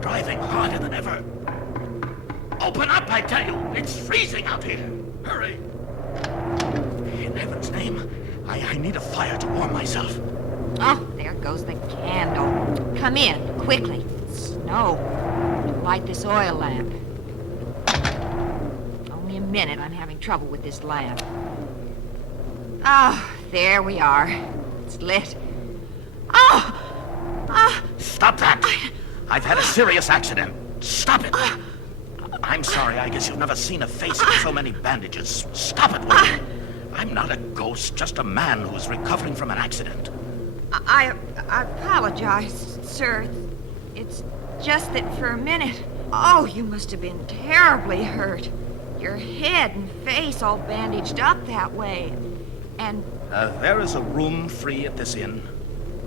driving harder than ever. Open up, I tell you. It's freezing out here. Hurry. In heaven's name, I need a fire to warm myself. Oh, there goes the candle. Come in, quickly. Snow. Light this oil lamp. Only a minute. I'm having trouble with this lamp. Oh, there we are. It's lit. Oh! Stop that! I've had a serious accident. Stop it! I'm sorry, I guess you've never seen a face with so many bandages. Stop it, will you? I'm not a ghost, just a man who's recovering from an accident. I apologize, sir. It's just that for a minute... Oh, you must have been terribly hurt. Your head and face all bandaged up that way. And... there is a room free at this inn.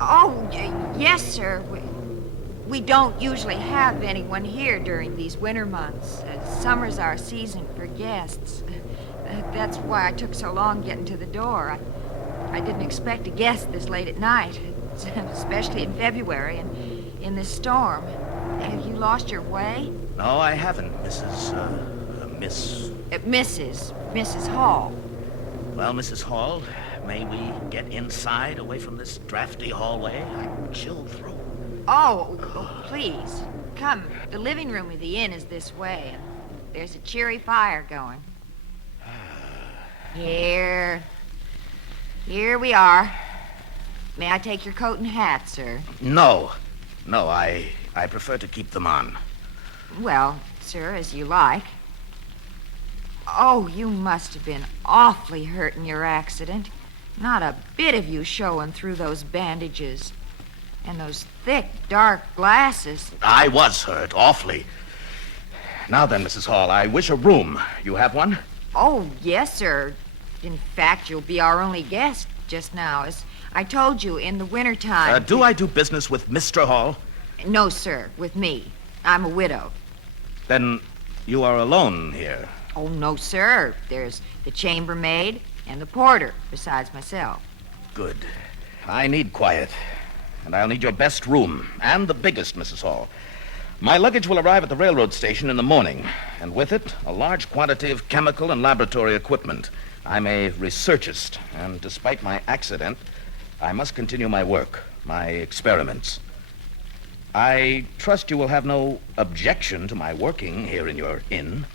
Oh, yes, sir. We don't usually have anyone here during these winter months. Summer's our season for guests. That's why I took so long getting to the door. I didn't expect a guest this late at night, especially in February and in this storm. Have you lost your way? No, I haven't, Mrs. Mrs. Hall. Well, Mrs. Hall, may we get inside away from this drafty hallway? I'm chilled through. Oh, please. Come. The living room of the inn is this way, and there's a cheery fire going. Here we are. May I take your coat and hat, sir? No, I prefer to keep them on. Well, sir, as you like. Oh, you must have been awfully hurt in your accident. Not a bit of you showing through those bandages. And those thick, dark glasses. I was hurt, awfully. Now then, Mrs. Hall, I wish a room. You have one? Oh, yes, sir. In fact, you'll be our only guest just now. As I told you, in the wintertime... Do I do business with Mr. Hall? No, sir, with me. I'm a widow. Then you are alone here. Oh, no, sir. There's the chambermaid and the porter, besides myself. Good. I need quiet. And I'll need your best room, and the biggest, Mrs. Hall. My luggage will arrive at the railroad station in the morning, and with it, a large quantity of chemical and laboratory equipment. I'm a researchist, and despite my accident, I must continue my work, my experiments. I trust you will have no objection to my working here in your inn.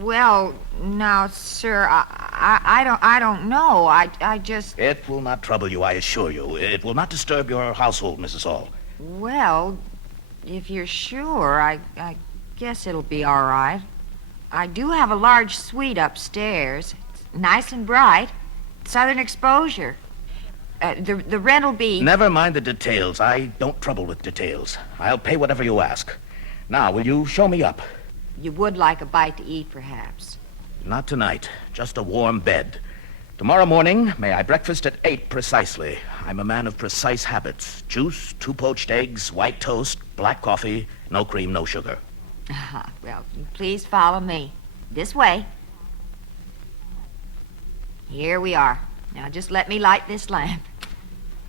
Well, now, sir, I don't know. I just... It will not trouble you, I assure you. It will not disturb your household, Mrs. Hall. Well, if you're sure, I guess it'll be all right. I do have a large suite upstairs. It's nice and bright. Southern exposure. The rent'll be... Never mind the details. I don't trouble with details. I'll pay whatever you ask. Now, will you show me up? You would like a bite to eat, perhaps. Not tonight. Just a warm bed. Tomorrow morning, may I breakfast at 8 precisely. I'm a man of precise habits. Juice, 2 poached eggs, white toast, black coffee, no cream, no sugar. Well, please follow me. This way. Here we are. Now, just let me light this lamp.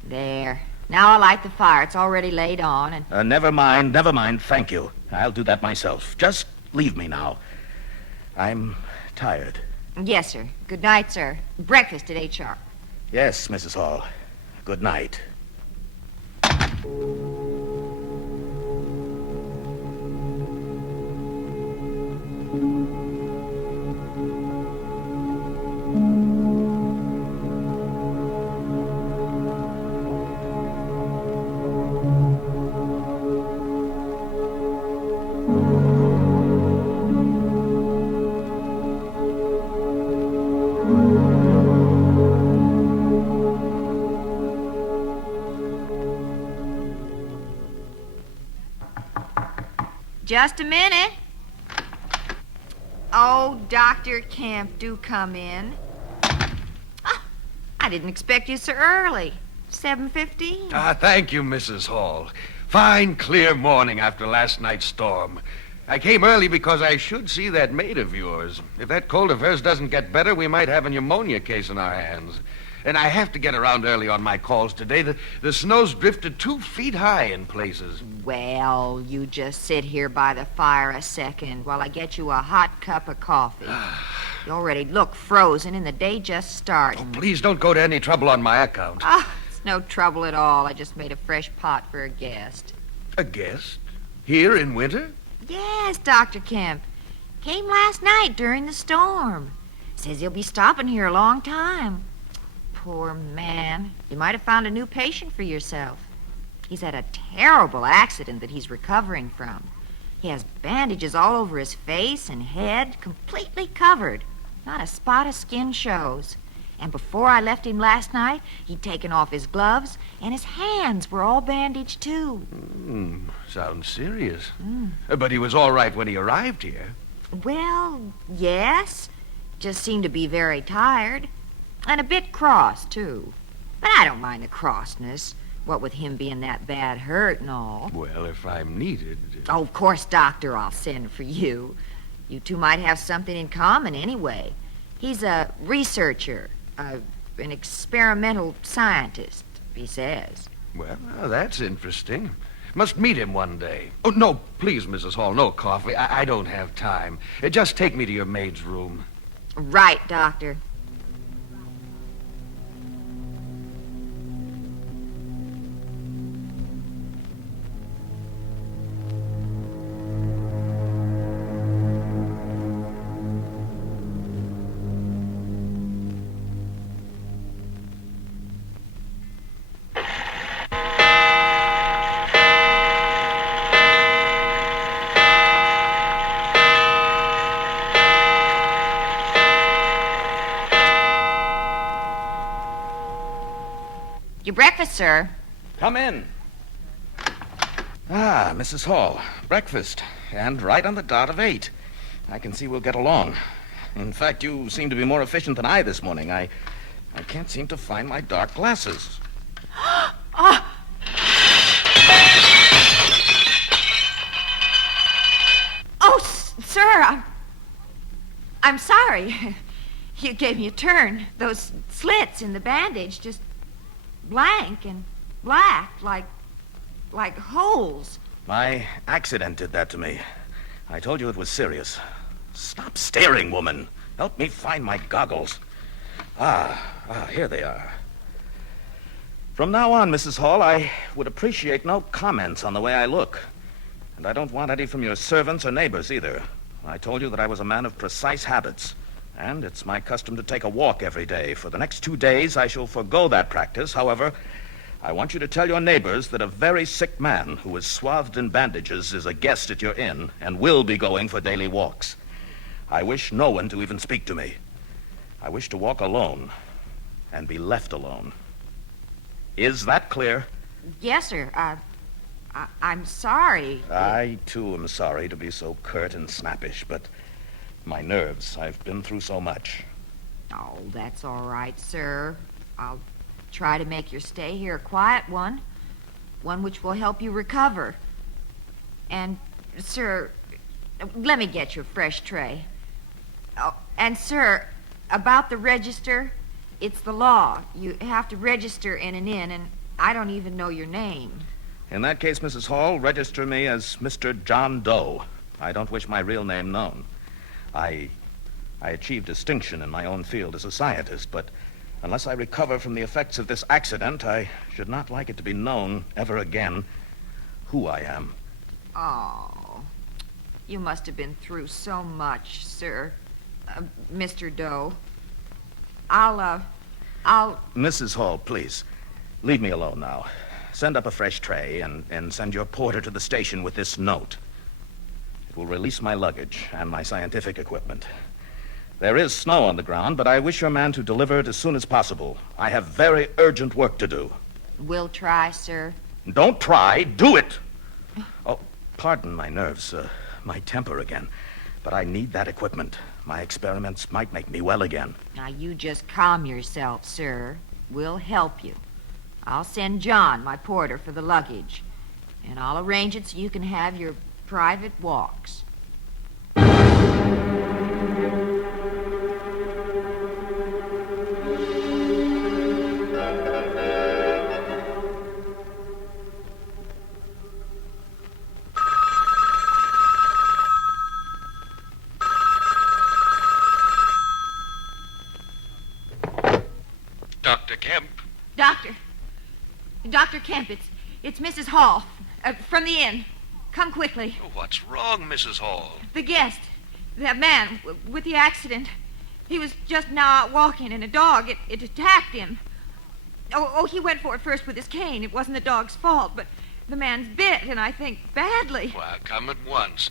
There. Now I'll light the fire. It's already laid on, and... Never mind. Thank you. I'll do that myself. Just leave me now. I'm tired. Yes, sir. Good night, sir. Breakfast at 8 sharp. Yes, Mrs. Hall. Good night. Just a minute. Oh, Dr. Kemp, do come in. Oh, I didn't expect you so early. 7:15. Thank you, Mrs. Hall. Fine, clear morning after last night's storm. I came early because I should see that maid of yours. If that cold of hers doesn't get better, we might have a pneumonia case in our hands. And I have to get around early on my calls today. The snow's drifted 2 feet high in places. Well, you just sit here by the fire a second while I get you a hot cup of coffee. You already look frozen and the day just started. Oh, please don't go to any trouble on my account. It's no trouble at all. I just made a fresh pot for a guest. A guest? Here in winter? Yes, Dr. Kemp. Came last night during the storm. Says he'll be stopping here a long time. Poor man. You might have found a new patient for yourself. He's had a terrible accident that he's recovering from. He has bandages all over his face and head, completely covered. Not a spot of skin shows. And before I left him last night, he'd taken off his gloves, and his hands were all bandaged, too. Sounds serious. But he was all right when he arrived here. Well, yes. Just seemed to be very tired. And a bit cross, too. But I don't mind the crossness, what with him being that bad hurt and all. Well, if I'm needed... Oh, of course, Doctor, I'll send for you. You two might have something in common anyway. He's a researcher, an experimental scientist, he says. Well, that's interesting. Must meet him one day. Oh, no, please, Mrs. Hall, no coffee. I don't have time. Just take me to your maid's room. Right, Doctor. Your breakfast, sir. Come in. Ah, Mrs. Hall. Breakfast. And right on the dot of 8. I can see we'll get along. In fact, you seem to be more efficient than I this morning. I can't seem to find my dark glasses. Sir, I'm sorry. You gave me a turn. Those slits in the bandage just blank and black, like holes. My accident did that to me. I told you it was serious. Stop staring, woman. Help me find my goggles. Here they are. From now on, Mrs. Hall, I would appreciate no comments on the way I look. And I don't want any from your servants or neighbors either. I told you that I was a man of precise habits. And it's my custom to take a walk every day. For the next 2 days, I shall forego that practice. However, I want you to tell your neighbors that a very sick man who is swathed in bandages is a guest at your inn and will be going for daily walks. I wish no one to even speak to me. I wish to walk alone and be left alone. Is that clear? Yes, sir. I'm sorry. I, too, am sorry to be so curt and snappish, but my nerves, I've been through so much. Oh, that's all right, sir. I'll try to make your stay here a quiet one. One which will help you recover. And, sir, let me get you a fresh tray. Oh, and, sir, about the register, it's the law. You have to register in an inn, and I don't even know your name. In that case, Mrs. Hall, register me as Mr. John Doe. I don't wish my real name known. I achieved distinction in my own field as a scientist, but unless I recover from the effects of this accident, I should not like it to be known ever again who I am. Oh, you must have been through so much, sir. Mr. Doe. I'll... Mrs. Hall, please, leave me alone now. Send up a fresh tray and send your porter to the station with this note. It will release my luggage and my scientific equipment. There is snow on the ground, but I wish your man to deliver it as soon as possible. I have very urgent work to do. We'll try, sir. Don't try, do it! Oh, pardon my nerves, my temper again. But I need that equipment. My experiments might make me well again. Now, you just calm yourself, sir. We'll help you. I'll send John, my porter, for the luggage. And I'll arrange it so you can have your private walks. Dr. Kemp, it's Mrs. Hall, from the inn. Come quickly. Oh, what's wrong, Mrs. Hall? The guest, that man with the accident, he was just now out walking, and a dog, it attacked him. Oh, he went for it first with his cane. It wasn't the dog's fault, but the man's bit, and I think badly. Well, come at once.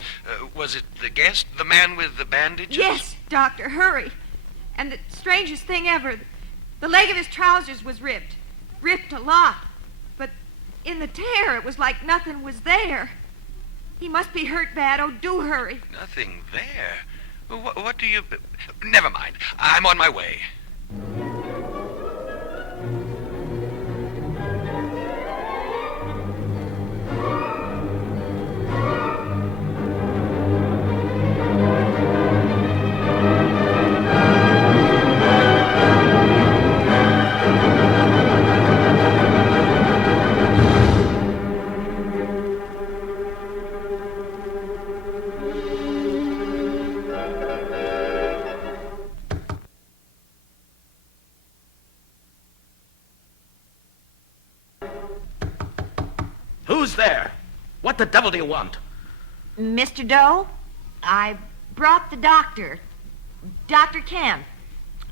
Was it the guest, the man with the bandages? Yes, Doctor, hurry. And the strangest thing ever, the leg of his trousers was ripped a lot. But in the tear, it was like nothing was there. He must be hurt bad. Oh, do hurry. Nothing there? What do you... Never mind. I'm on my way. Who's there? What the devil do you want? Mr. Doe, I brought the doctor. Dr. Kemp.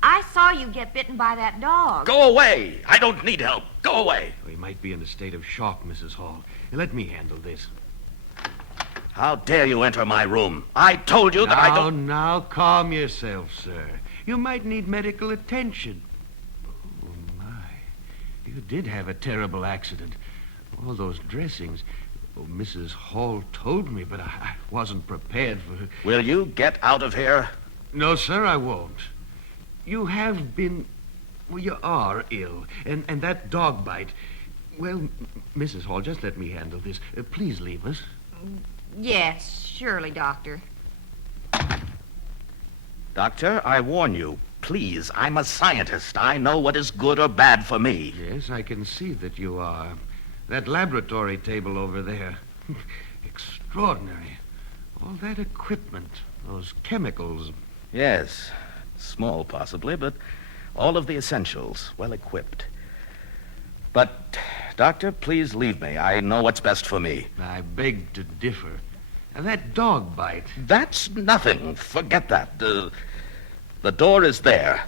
I saw you get bitten by that dog. Go away. I don't need help. Go away. He might be in a state of shock, Mrs. Hall. Let me handle this. How dare you enter my room? I told you that I don't... Now, calm yourself, sir. You might need medical attention. Oh, my. You did have a terrible accident. All those dressings. Oh, Mrs. Hall told me, but I wasn't prepared for... Will you get out of here? No, sir, I won't. You have been... Well, you are ill. And that dog bite... Well, Mrs. Hall, just let me handle this. Please leave us. Yes, surely, Doctor. Doctor, I warn you. Please, I'm a scientist. I know what is good or bad for me. Yes, I can see that you are. That laboratory table over there. Extraordinary. All that equipment, those chemicals. Yes. Small, possibly, but all of the essentials, well equipped. But, Doctor, please leave me. I know what's best for me. I beg to differ. And that dog bite. That's nothing. Forget that. The door is there.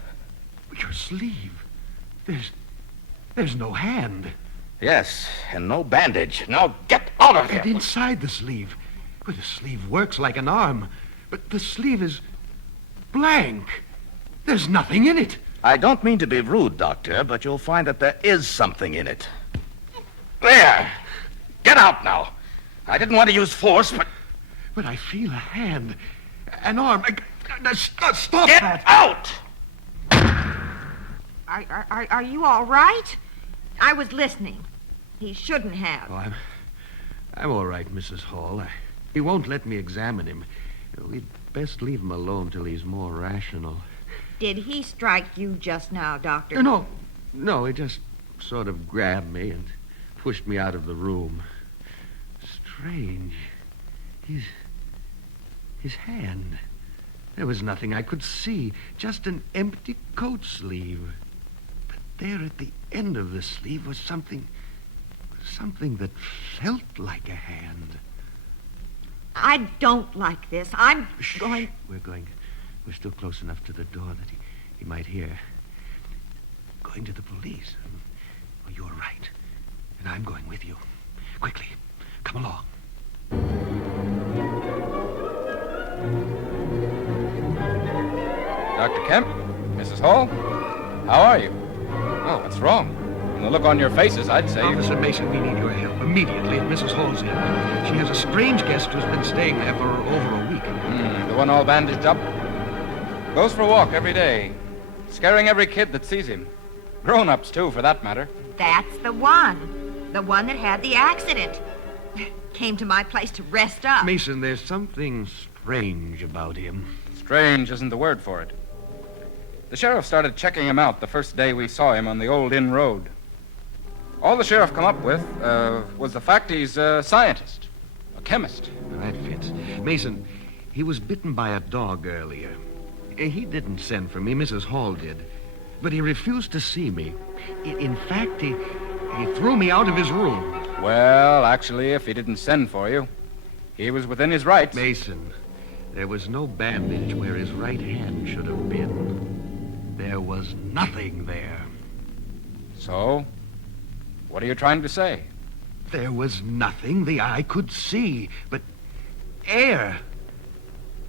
Your sleeve. There's no hand. Yes, and no bandage. Now get out of here. And inside the sleeve. Well, the sleeve works like an arm. But the sleeve is blank. There's nothing in it. I don't mean to be rude, Doctor, but you'll find that there is something in it. There! Get out now. I didn't want to use force, but... But I feel a hand. An arm. Stop Get that! out! Are you all right? I was listening. He shouldn't have. Oh, I'm all right, Mrs. Hall. He won't let me examine him. We'd best leave him alone till he's more rational. Did he strike you just now, Doctor? No, he just sort of grabbed me and pushed me out of the room. Strange. His hand. There was nothing I could see, just an empty coat sleeve. But there at the end of the sleeve was something that felt like a hand. I don't like this. I'm going... We're still close enough to the door that he might hear. Going to the police. Oh, you're right. And I'm going with you. Quickly, come along. Dr. Kemp? Mrs. Hall? How are you? Oh, what's wrong? From the look on your faces, I'd say... Officer Mason, we need your help immediately at Mrs. Hall's inn. She has a strange guest who's been staying there for over a week. The one all bandaged up? Goes for a walk every day, scaring every kid that sees him. Grown-ups, too, for that matter. That's the one. The one that had the accident. Came to my place to rest up. Mason, there's something strange about him. Strange isn't the word for it. The sheriff started checking him out the first day we saw him on the old inn road. All the sheriff come up with was the fact he's a scientist, a chemist. Well, that fits. Mason, he was bitten by a dog earlier. He didn't send for me. Mrs. Hall did. But he refused to see me. In fact, He threw me out of his room. Well, actually, if he didn't send for you, he was within his rights. Mason, there was no bandage where his right hand should have been. There was nothing there. So, what are you trying to say? There was nothing the eye could see but air.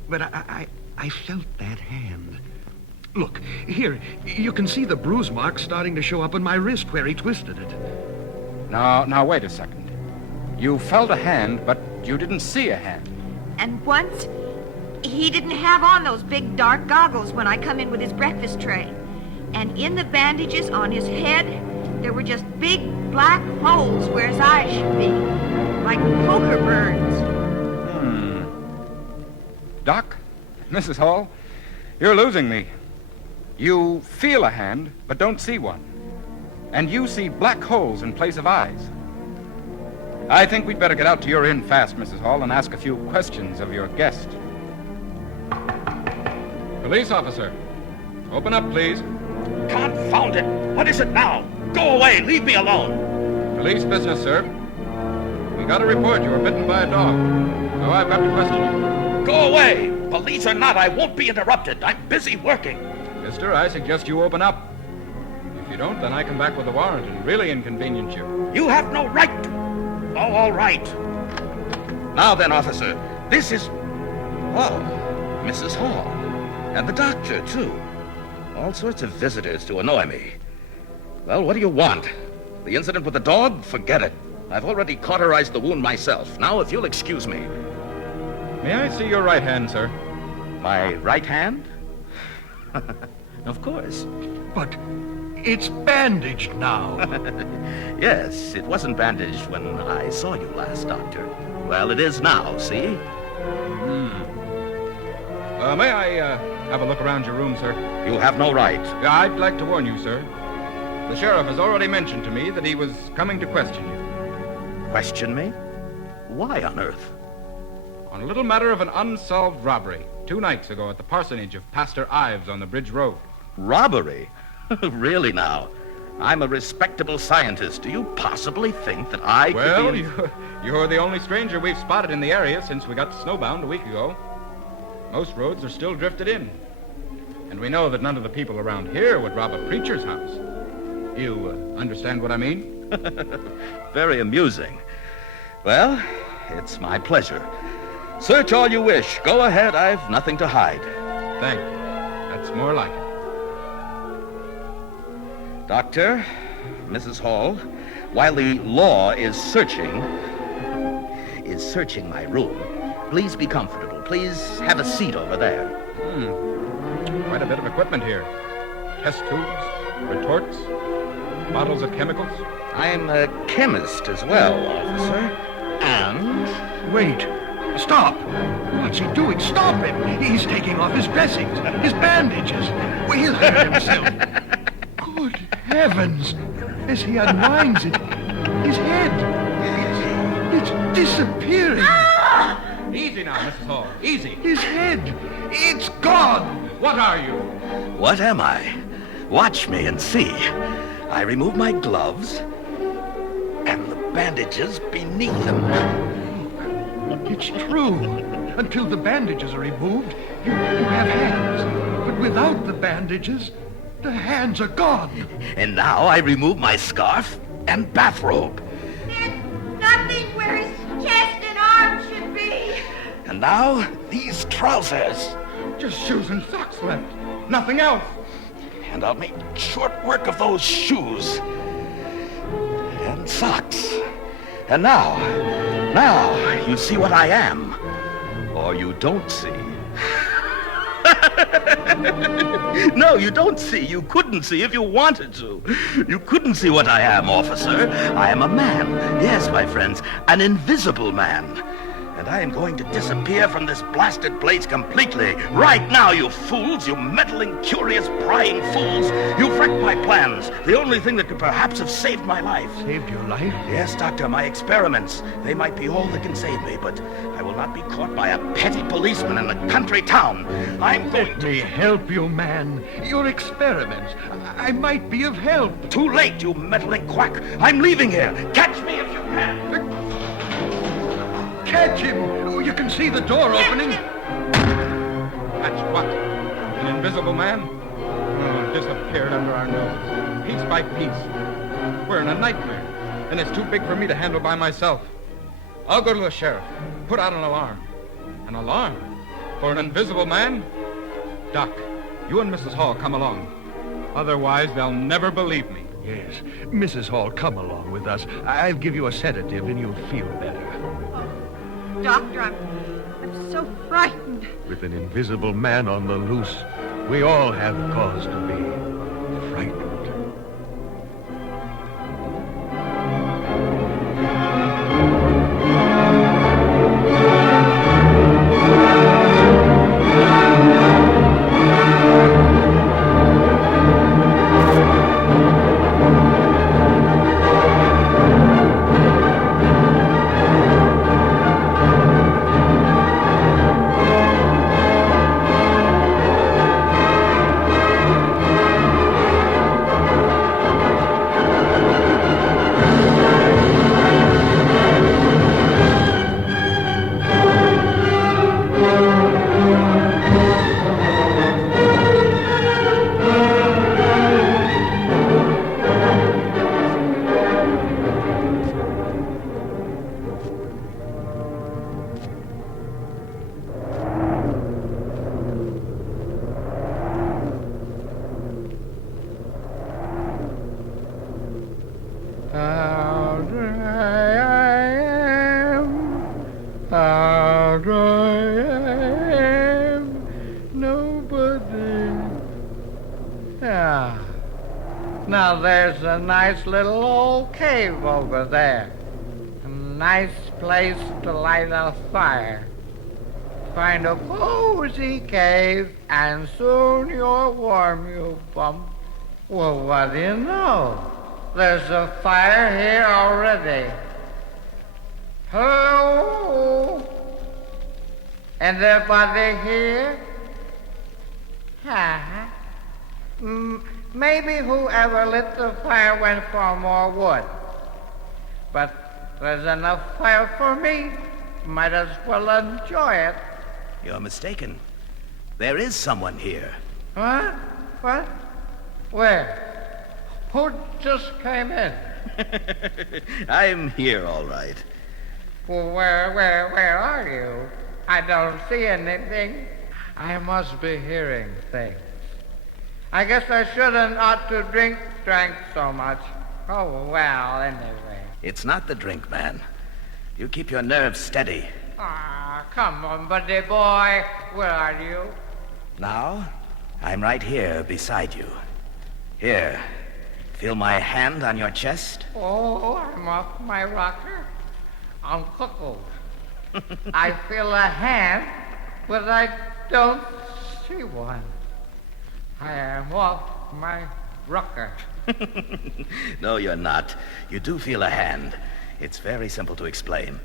But I felt that hand. Look, here, you can see the bruise marks starting to show up on my wrist where he twisted it. Now, wait a second. You felt a hand, but you didn't see a hand. And once, he didn't have on those big dark goggles when I come in with his breakfast tray. And in the bandages on his head, there were just big black holes where his eyes should be, like poker burns. Doc, Mrs. Hall, you're losing me. You feel a hand, but don't see one. And you see black holes in place of eyes. I think we'd better get out to your inn fast, Mrs. Hall, and ask a few questions of your guest. Police officer, open up, please. Confound it! What is it now? Go away! Leave me alone! Police business, sir. We got a report you were bitten by a dog. So I've got to question you. Go away! Police or not, I won't be interrupted. I'm busy working. Mister, I suggest you open up. If you don't, then I come back with a warrant and really inconvenience you. You have no right to... Oh, all right. Now then, officer, this is... Oh, Mrs. Hall. And the doctor, too. All sorts of visitors to annoy me. Well, what do you want? The incident with the dog? Forget it. I've already cauterized the wound myself. Now, if you'll excuse me. May I see your right hand, sir? My right hand? Of course. But it's bandaged now. Yes, it wasn't bandaged when I saw you last, Doctor. Well, it is now, see? May I have a look around your room, sir? You have no right. I'd like to warn you, sir. The sheriff has already mentioned to me that he was coming to question you. Question me? Why on earth? On a little matter of an unsolved robbery 2 nights ago at the parsonage of Pastor Ives on the Bridge Road. Robbery? Really now? I'm a respectable scientist. Do you possibly think that I Well, could be... you're the only stranger we've spotted in the area since we got snowbound a week ago. Most roads are still drifted in. And we know that none of the people around here would rob a preacher's house. You understand what I mean? Very amusing. Well, it's my pleasure. Search all you wish. Go ahead. I've nothing to hide. Thank you. That's more like it. Doctor, Mrs. Hall, while the law is searching my room, please be comfortable. Please have a seat over there. Quite a bit of equipment here. Test tubes, retorts, bottles of chemicals. I'm a chemist as well, officer. And... Wait. Stop! What's he doing? Stop him! He's taking off his dressings, his bandages. He'll hurt himself. Good heavens! As he unwinds it, his head, it's disappearing. Easy now, Mrs. Hall. Easy. His head, it's gone. What are you? what am I? Watch me and see. I remove my gloves and the bandages beneath them. It's true. Until the bandages are removed, you have hands. But without the bandages, the hands are gone. And now I remove my scarf and bathrobe. There's nothing where his chest and arms should be. And now these trousers. Just shoes and socks left. Nothing else. And I'll make short work of those shoes. And socks. And now, you see what I am. Or you don't see. No, you don't see. You couldn't see if you wanted to. You couldn't see what I am, officer. I am a man. Yes, my friends, an invisible man. And I am going to disappear from this blasted place completely. Right now, you fools, you meddling, curious, prying fools. You've wrecked my plans. The only thing that could perhaps have saved my life. Saved your life? Yes, Doctor, my experiments. They might be all that can save me, but I will not be caught by a petty policeman in a country town. I'm going Let to... me help you, man. Your experiments. I might be of help. Too late, you meddling quack. I'm leaving here. Catch me if you can. Catch him! Oh, you can see the door opening. That's what? An invisible man? Oh, disappeared under our nose, piece by piece. We're in a nightmare, and it's too big for me to handle by myself. I'll go to the sheriff, put out an alarm. An alarm? For an invisible man? Doc, you and Mrs. Hall come along. Otherwise, they'll never believe me. Yes, Mrs. Hall, come along with us. I'll give you a sedative and you'll feel better. Doctor, I'm so frightened. With an invisible man on the loose, we all have cause to be frightened. How dry I am, how dry I am, nobody. Ah, now there's a nice little old cave over there. A nice place to light a fire. Find a cozy cave and soon you're warm, you bump. Well, what do you know? There's a fire here already. Hello? Anybody here? Maybe whoever lit the fire went for more wood. But there's enough fire for me. Might as well enjoy it. You're mistaken. There is someone here. Huh? What? Where? Who just came in? I'm here, all right. Well, where are you? I don't see anything. I must be hearing things. I guess I shouldn't ought to drink so much. Oh, well, anyway. It's not the drink, man. You keep your nerves steady. Ah, come on, buddy boy. Where are you? Now, I'm right here beside you. Here. Feel my hand on your chest? Oh, I'm off my rocker. I'm cuckold. I feel a hand, but I don't see one. I am off my rocker. No, you're not. You do feel a hand. It's very simple to explain.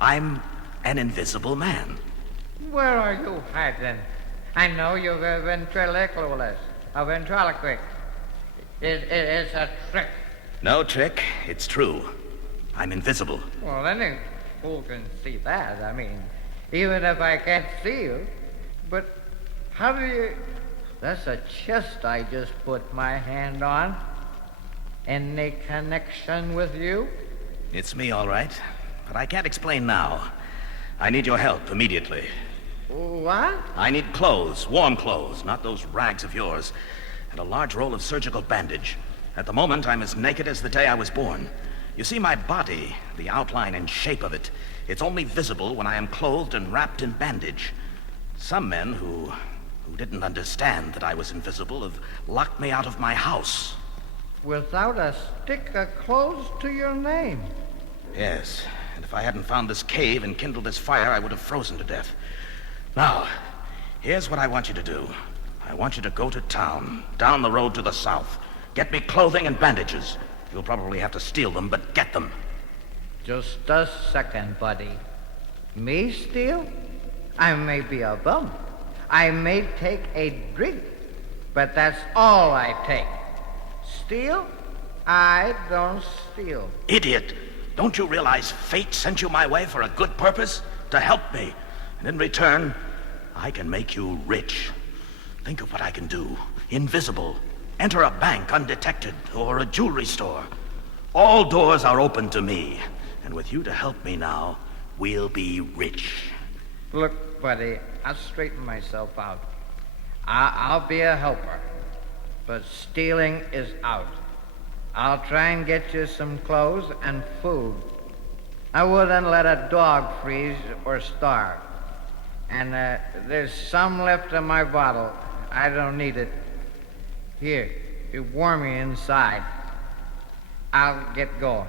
I'm an invisible man. Where are you hiding? I know you're ventriloquist, a ventriloquist. It's a trick. No trick. It's true. I'm invisible. Well, any fool can see that. I mean, even if I can't see you. But how do you... That's a chest I just put my hand on. Any connection with you? It's me, all right. But I can't explain now. I need your help immediately. What? I need clothes, warm clothes, not those rags of yours, and a large roll of surgical bandage. At the moment, I'm as naked as the day I was born. You see my body, the outline and shape of it. It's only visible when I am clothed and wrapped in bandage. Some men who didn't understand that I was invisible have locked me out of my house. Without a stick of clothes to your name? Yes, and if I hadn't found this cave and kindled this fire, I would have frozen to death. Now, here's what I want you to do. I want you to go to town, down the road to the south. Get me clothing and bandages. You'll probably have to steal them, but get them. Just a second, buddy. Me steal? I may be a bum. I may take a drink, but that's all I take. Steal? I don't steal. Idiot! Don't you realize fate sent you my way for a good purpose? To help me. And in return, I can make you rich. Think of what I can do. Invisible. Enter a bank undetected, or a jewelry store. All doors are open to me. And with you to help me now, we'll be rich. Look, buddy, I'll straighten myself out. I'll be a helper. But stealing is out. I'll try and get you some clothes and food. I wouldn't let a dog freeze or starve. And there's some left in my bottle. I don't need it. Here, you warm me inside. I'll get going.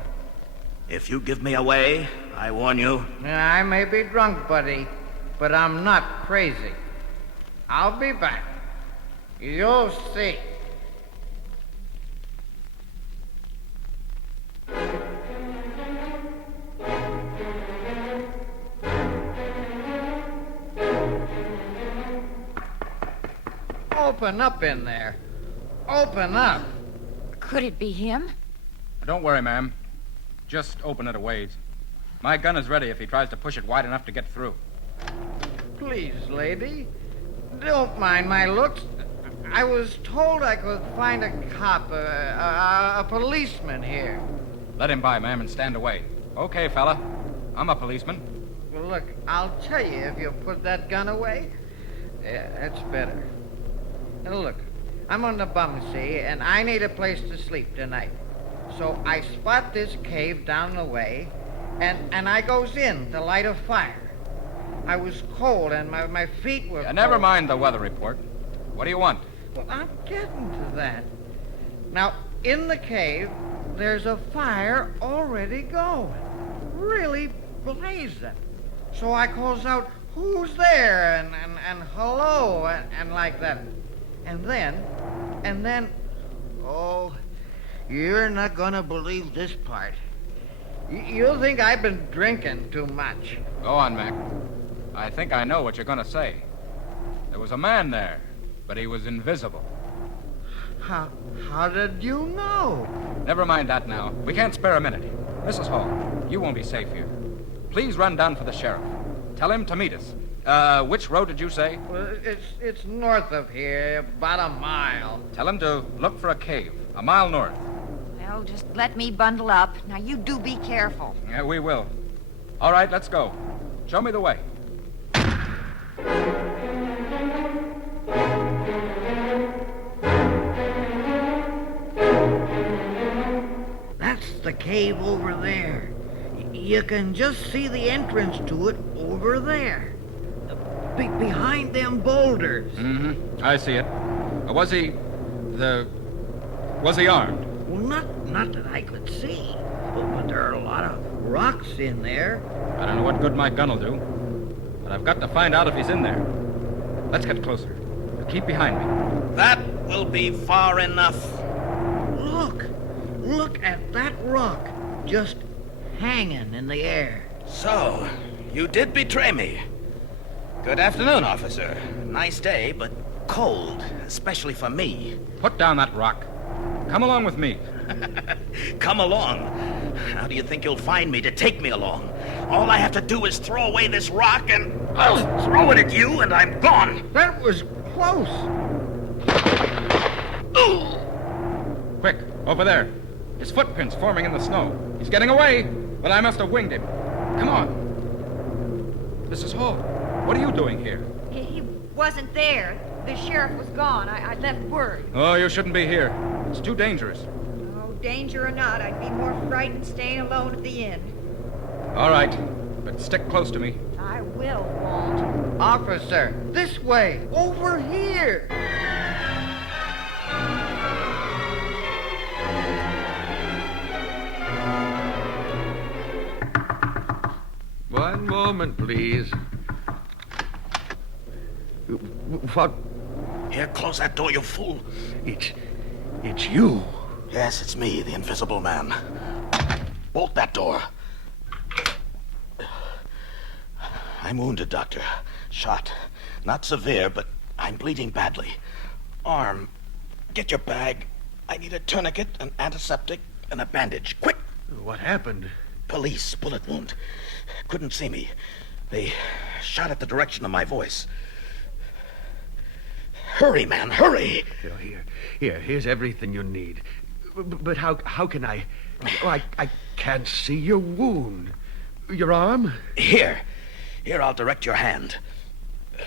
If you give me away, I warn you. I may be drunk, buddy, but I'm not crazy. I'll be back. You'll see. Open up in there. Open up. Could it be him? Don't worry, ma'am. Just open it a ways. My gun is ready if he tries to push it wide enough to get through. Please, lady, don't mind my looks. I was told I could find a cop, a policeman here. Let him by, ma'am, and stand away. Okay, fella. I'm a policeman. Well, look, I'll tell you if you'll put that gun away. Yeah, that's better. Now, look, I'm on the bum, see, and I need a place to sleep tonight. So I spot this cave down the way, and I goes in to light a fire. I was cold, and my feet were Never cold. mind the weather report. What do you want? Well, I'm getting to that. Now, in the cave, there's a fire already going. Really blazing. So I calls out, "Who's there?" and hello, and like that. And then, oh, you're not gonna believe this part. You'll think I've been drinking too much. Go on, Mac. I think I know what you're going to say. There was a man there, but he was invisible. How did you know? Never mind that now. We can't spare a minute. Mrs. Hall, you won't be safe here. Please run down for the sheriff. Tell him to meet us. Which road did you say? Well, it's north of here, about a mile. Tell him to look for a cave, a mile north. Well, just let me bundle up. Now, you do be careful. Yeah, we will. All right, let's go. Show me the way. That's the cave over there. You can just see the entrance to it over there. Behind them boulders. Mm-hmm. I see it. Was he armed? Well, not that I could see. But there are a lot of rocks in there. I don't know what good my gun will do, but I've got to find out if he's in there. Let's get closer. Keep behind me. That will be far enough. Look at that rock, just hanging in the air. So, you did betray me. Good afternoon, officer. Nice day, but cold, especially for me. Put down that rock. Come along with me. Come along. How do you think you'll find me to take me along? All I have to do is throw away this rock and I'll throw it at you and I'm gone. That was close. Ooh. Quick, over there. His footprints forming in the snow. He's getting away, but I must have winged him. Come on. Mrs. Hall, what are you doing here? He wasn't there. The sheriff was gone. I left word. Oh, you shouldn't be here. It's too dangerous. Oh, danger or not, I'd be more frightened staying alone at the inn. All right, but stick close to me. I will, Walt. Officer, this way, over here. One moment, please. What? Here, close that door, you fool. It's you. Yes, it's me, the invisible man. Bolt that door. I'm wounded, Doctor. Shot. Not severe, but I'm bleeding badly. Arm. Get your bag. I need a tourniquet, an antiseptic, and a bandage. Quick! What happened? Police. Bullet wound. Couldn't see me. They shot at the direction of my voice. Hurry, man, hurry! Here's everything you need. But how can I... Oh, I can't see your wound. Your arm? Here, I'll direct your hand.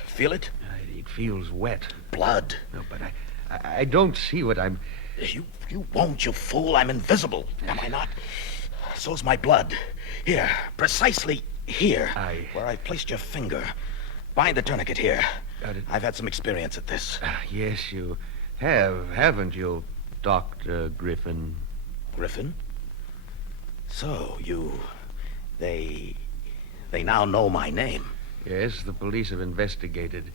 Feel it? It feels wet. Blood. No, but I don't see what I'm... You won't, you fool. I'm invisible. Am I not? So's my blood. Here, precisely here, where I placed your finger. Bind the tourniquet here. I've had some experience at this. Yes, you have, haven't you, Dr. Griffin? Griffin? So, They now know my name. Yes, the police have investigated.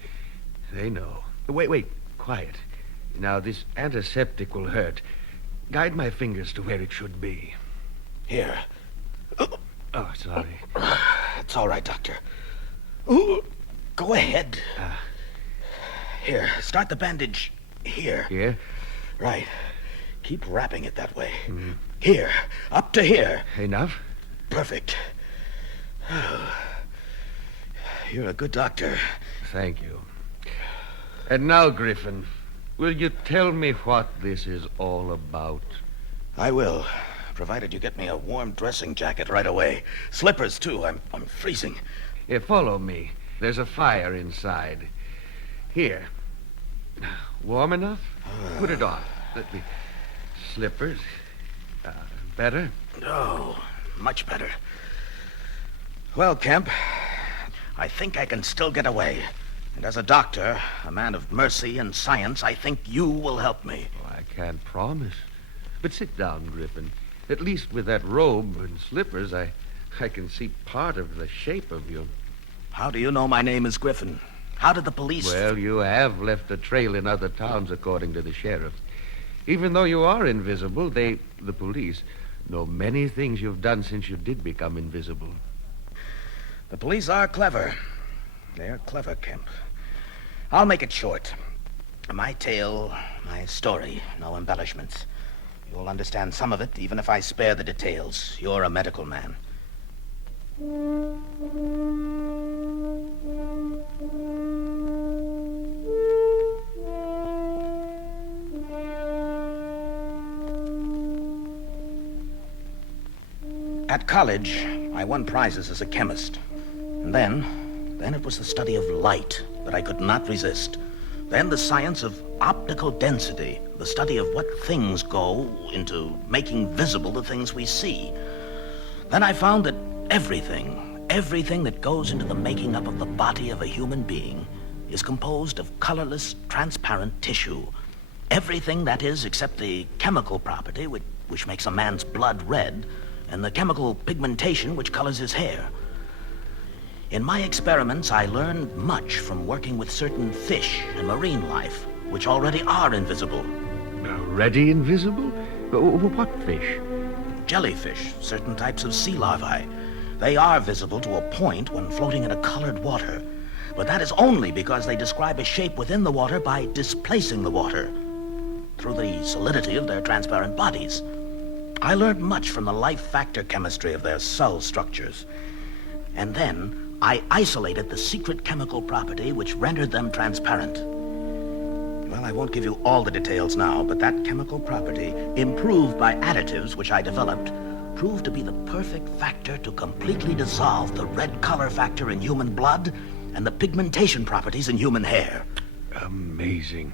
They know. Wait, quiet. Now, this antiseptic will hurt. Guide my fingers to where it should be. Here. Oh, sorry. It's all right, Doctor. Ooh, go ahead. Here, start the bandage here. Here? Right. Keep wrapping it that way. Mm-hmm. Here, up to here. Enough? Perfect. You're a good doctor. Thank you. And now, Griffin, will you tell me what this is all about? I will, provided you get me a warm dressing jacket right away. Slippers, too. I'm freezing. Here, follow me. There's a fire inside. Here. Warm enough? Put it on. Let me... Slippers. Better? Oh, much better. Well, Kemp, I think I can still get away. And as a doctor, a man of mercy and science, I think you will help me. Oh, I can't promise. But sit down, Griffin. At least with that robe and slippers, I can see part of the shape of you. How do you know my name is Griffin? How did the police... Well, you have left a trail in other towns, according to the sheriff. Even though you are invisible, the police, know many things you've done since you did become invisible. The police are clever. They're clever, Kemp. I'll make it short. My tale, my story, no embellishments. You'll understand some of it, even if I spare the details. You're a medical man. At college, I won prizes as a chemist. And then it was the study of light that I could not resist. Then the science of optical density, the study of what things go into making visible the things we see. Then I found that everything that goes into the making up of the body of a human being is composed of colorless, transparent tissue. Everything, that is, except the chemical property which makes a man's blood red, and the chemical pigmentation which colors his hair. In my experiments, I learned much from working with certain fish and marine life, which already are invisible. Already invisible? What fish? Jellyfish, certain types of sea larvae. They are visible to a point when floating in a colored water. But that is only because they describe a shape within the water by displacing the water through the solidity of their transparent bodies. I learned much from the life factor chemistry of their cell structures. And then I isolated the secret chemical property which rendered them transparent. Well, I won't give you all the details now, but that chemical property, improved by additives which I developed, proved to be the perfect factor to completely dissolve the red color factor in human blood and the pigmentation properties in human hair. Amazing.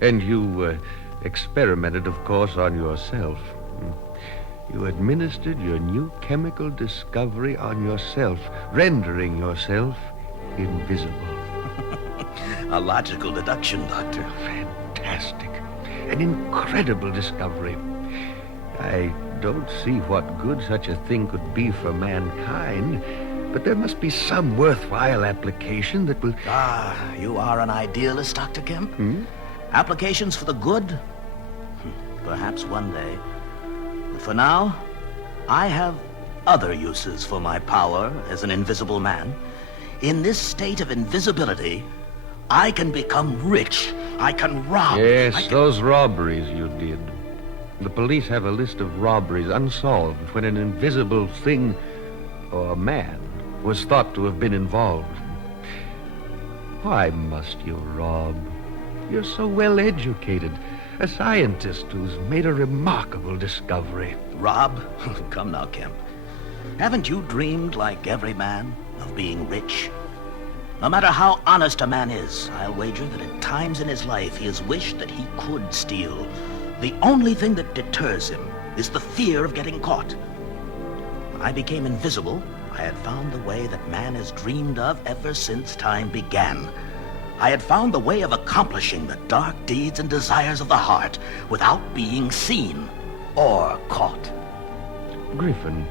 And you experimented, of course, on yourself. You administered your new chemical discovery on yourself, rendering yourself invisible. A logical deduction, Doctor. Fantastic. An incredible discovery. I don't see what good such a thing could be for mankind, but there must be some worthwhile application that will... You are an idealist, Dr. Kemp? Applications for the good? Perhaps one day. But for now, I have other uses for my power as an invisible man. In this state of invisibility, I can become rich. I can rob. Yes, those robberies you did. The police have a list of robberies unsolved when an invisible thing or man was thought to have been involved. Why must you rob? You're so well educated. A scientist who's made a remarkable discovery. Rob? Come now, Kemp. Haven't you dreamed, like every man, of being rich? No matter how honest a man is, I'll wager that at times in his life he has wished that he could steal. The only thing that deters him is the fear of getting caught. When I became invisible, I had found the way that man has dreamed of ever since time began. I had found the way of accomplishing the dark deeds and desires of the heart without being seen or caught. Griffin,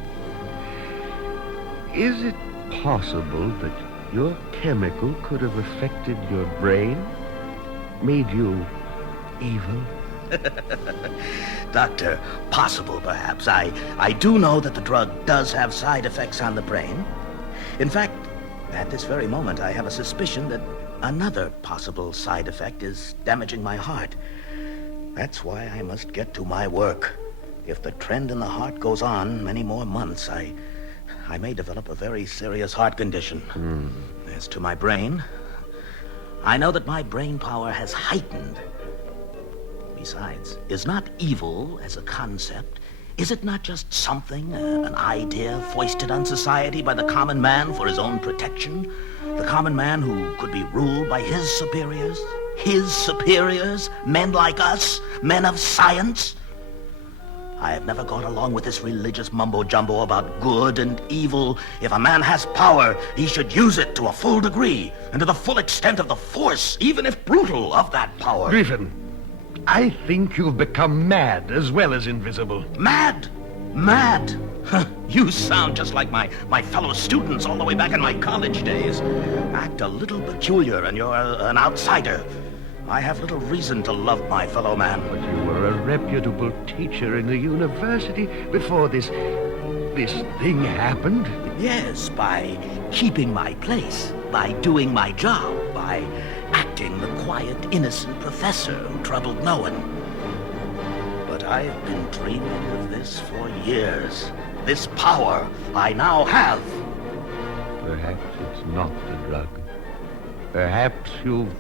is it possible that your chemical could have affected your brain? Made you evil? Doctor, possible perhaps. I do know that the drug does have side effects on the brain. In fact, at this very moment, I have a suspicion that another possible side effect is damaging my heart. That's why I must get to my work. If the trend in the heart goes on many more months, I may develop a very serious heart condition. As to my brain, I know that my brain power has heightened. Besides, is not evil as a concept, is it not just something, an idea foisted on society by the common man for his own protection? The common man who could be ruled by his superiors? His superiors? Men like us? Men of science? I have never gone along with this religious mumbo-jumbo about good and evil. If a man has power, he should use it to a full degree and to the full extent of the force, even if brutal, of that power. Griffin, I think you've become mad as well as invisible. Mad? Mad? You sound just like my fellow students all the way back in my college days. Act a little peculiar and you're an outsider. I have little reason to love my fellow man. But you were a reputable teacher in the university before this thing happened. Yes, by keeping my place, by doing my job, by acting the quiet, innocent professor who troubled no one. But I've been dreaming of this for years. This power I now have. Perhaps it's not the drug. Perhaps you've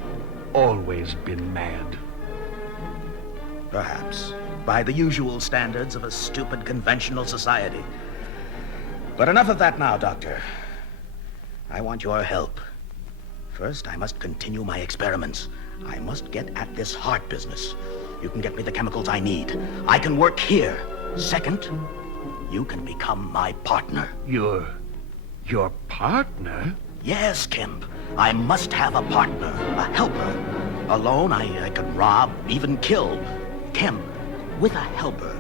always been mad. Perhaps. By the usual standards of a stupid conventional society. But enough of that now, Doctor. I want your help. First, I must continue my experiments. I must get at this heart business. You can get me the chemicals I need. I can work here. Second, you can become my partner. Your partner? Yes, Kemp. I must have a partner, a helper. Alone, I can rob, even kill. Kemp, with a helper,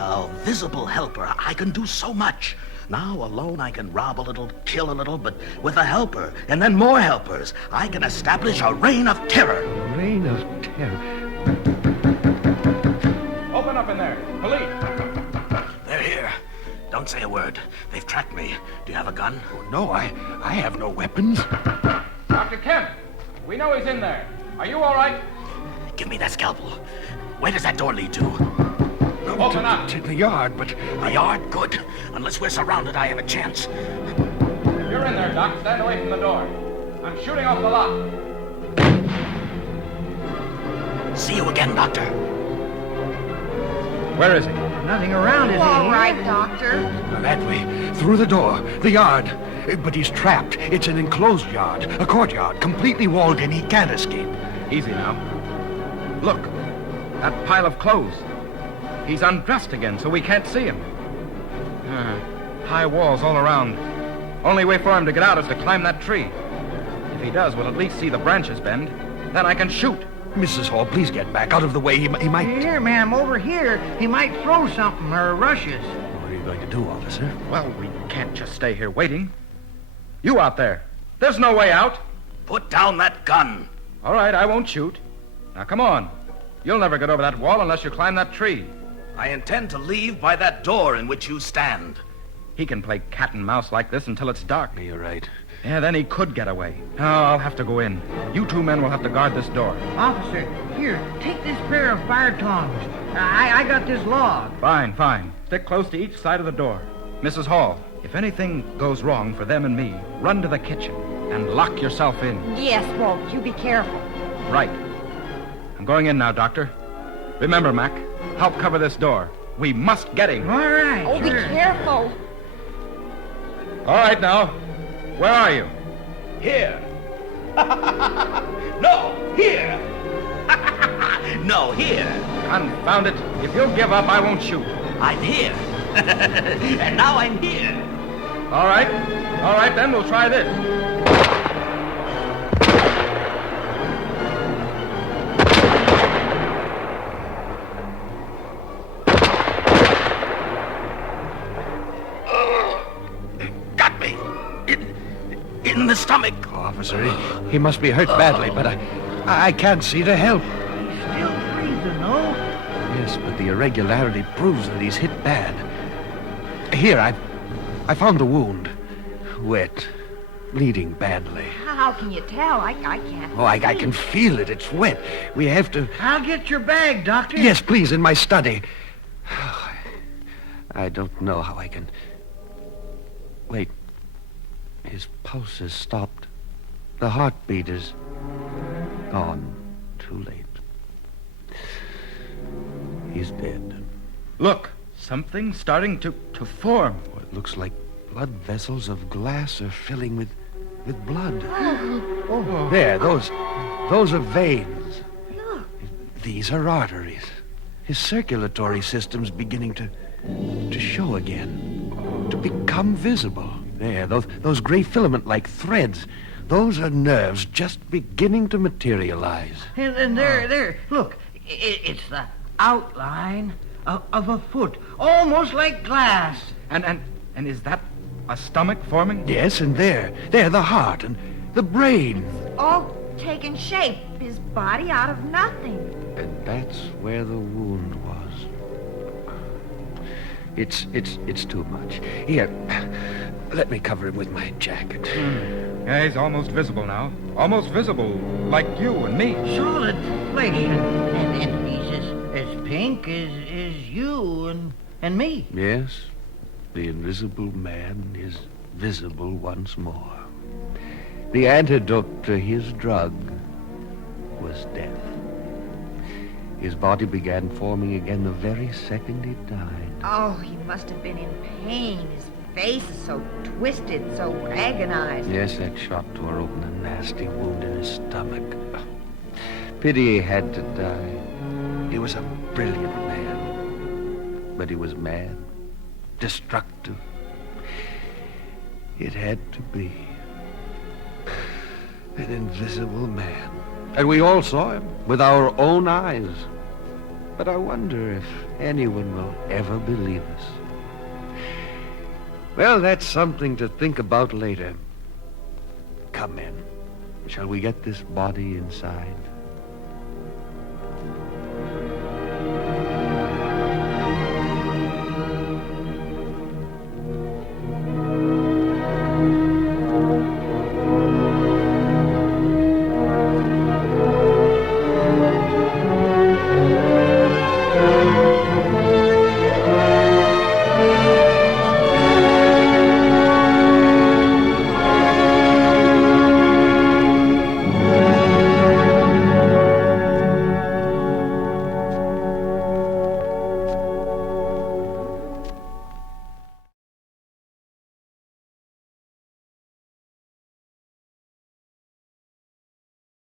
a visible helper, I can do so much. Now, alone, I can rob a little, kill a little, but with a helper, and then more helpers, I can establish a reign of terror. A reign of terror? Open up in there. Police. They're here. Don't say a word. They've tracked me. Do you have a gun? Oh, no, I have no weapons. Dr. Kemp, we know he's in there. Are you all right? Give me that scalpel. Where does that door lead to? Open up. To the yard, but The yard? Good. Unless we're surrounded, I have a chance. You're in there, Doc. Stand away from the door. I'm shooting off the lock. See you again, Doctor. Where is he? Nothing around, is All he? right, Doctor. that way, through the door, the yard. But he's trapped. It's an enclosed yard, a courtyard, completely walled in. He can't escape. Easy now. Look, that pile of clothes. He's undressed again, so we can't see him. High walls all around. Only way for him to get out is to climb that tree. If he does, we'll at least see the branches bend. Then I can shoot. Mrs. Hall, please get back out of the way. He might... Here, ma'am, over here. He might throw something or rush us. What are you going to do, officer? Well, we can't just stay here waiting. You out there. There's no way out. Put down that gun. All right, I won't shoot. Now, come on. You'll never get over that wall unless you climb that tree. I intend to leave by that door in which you stand. He can play cat and mouse like this until it's dark. You're right. Yeah, then he could get away. Oh, I'll have to go in. You two men will have to guard this door. Officer, here, take this pair of fire tongs. I got this log. Fine, fine. Stick close to each side of the door. Mrs. Hall, if anything goes wrong for them and me, run to the kitchen and lock yourself in. Yes, Walt, you be careful. Right. I'm going in now, Doctor. Remember, Mac, help cover this door. We must get him. All right. Oh, be careful. All right, now. Where are you? Here. No, here. No, here. Confound it. If you'll give up, I won't shoot. I'm here. And now I'm here. All right. All right, then we'll try this. Got me. In the stomach. Oh, officer, he must be hurt badly, but I can't see to help. He's still freezing, no? Yes, but the irregularity proves that he's hit bad. Here, I found the wound. Wet. Bleeding badly. How can you tell? I can't. Oh, I can feel it. It's wet. We have to... I'll get your bag, Doctor. Yes, please, in my study. I don't know how I can... Wait. His pulse has stopped. The heartbeat is gone. Too late. He's dead. Look, something's starting to form. Oh, it looks like blood vessels of glass are filling with blood. Oh. There, those are veins. Look. These are arteries. His circulatory system's beginning to show again, to become visible. There, those gray filament-like threads. Those are nerves just beginning to materialize. And there, look, it's the outline of a foot, almost like glass. And is that a stomach forming? Yes, and there, the heart and the brain. All taking shape, his body out of nothing. And that's where the wound was. It's too much. Here, let me cover him with my jacket. Yeah, he's almost visible now. Almost visible, like you and me. Solid flesh, and he's as pink as you and me. Yes, the invisible man is visible once more. The antidote to his drug was death. His body began forming again the very second he died. Oh, he must have been in pain. His face is so twisted, so agonized. Yes, that shot tore open a nasty wound in his stomach. Pity he had to die. He was a brilliant man. But he was mad, destructive. It had to be. An invisible man. And we all saw him with our own eyes. But I wonder if anyone will ever believe us. Well, that's something to think about later. Come, men. Shall we get this body inside?